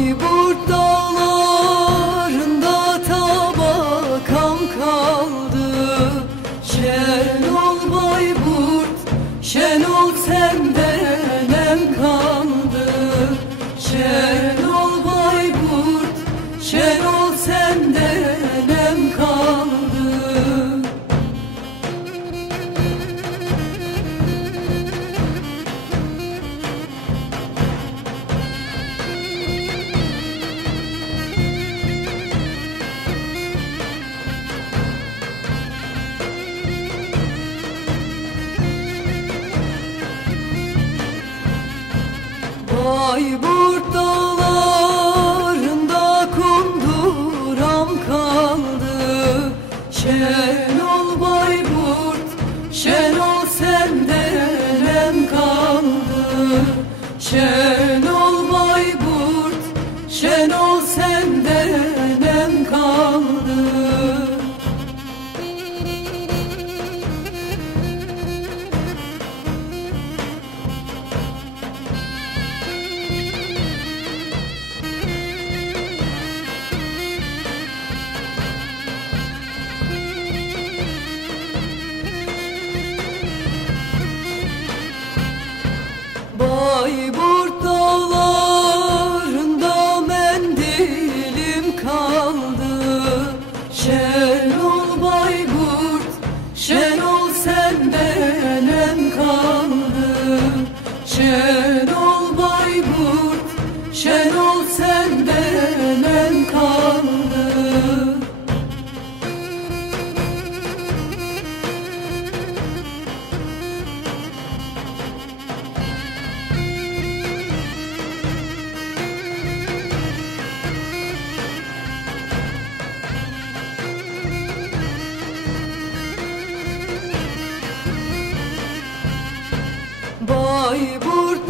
Bayburt dağlarında Bayburt dağlarında kaldı. Şenol Bayburt, Şenol senden em kaldı. Şenol Bayburt dağlarında mendilim kaldı. Şenol Bayburt, Şenol senden em kaldı. Şenol Bayburt, Bayburt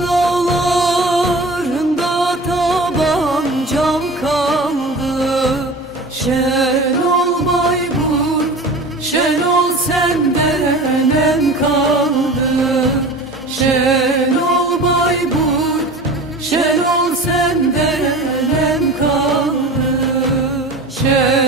tabancam kaldı. Şen ol Bayburt, şen ol senden em kaldı. Şen ol Bayburt, şen ol senden em kaldı. Şen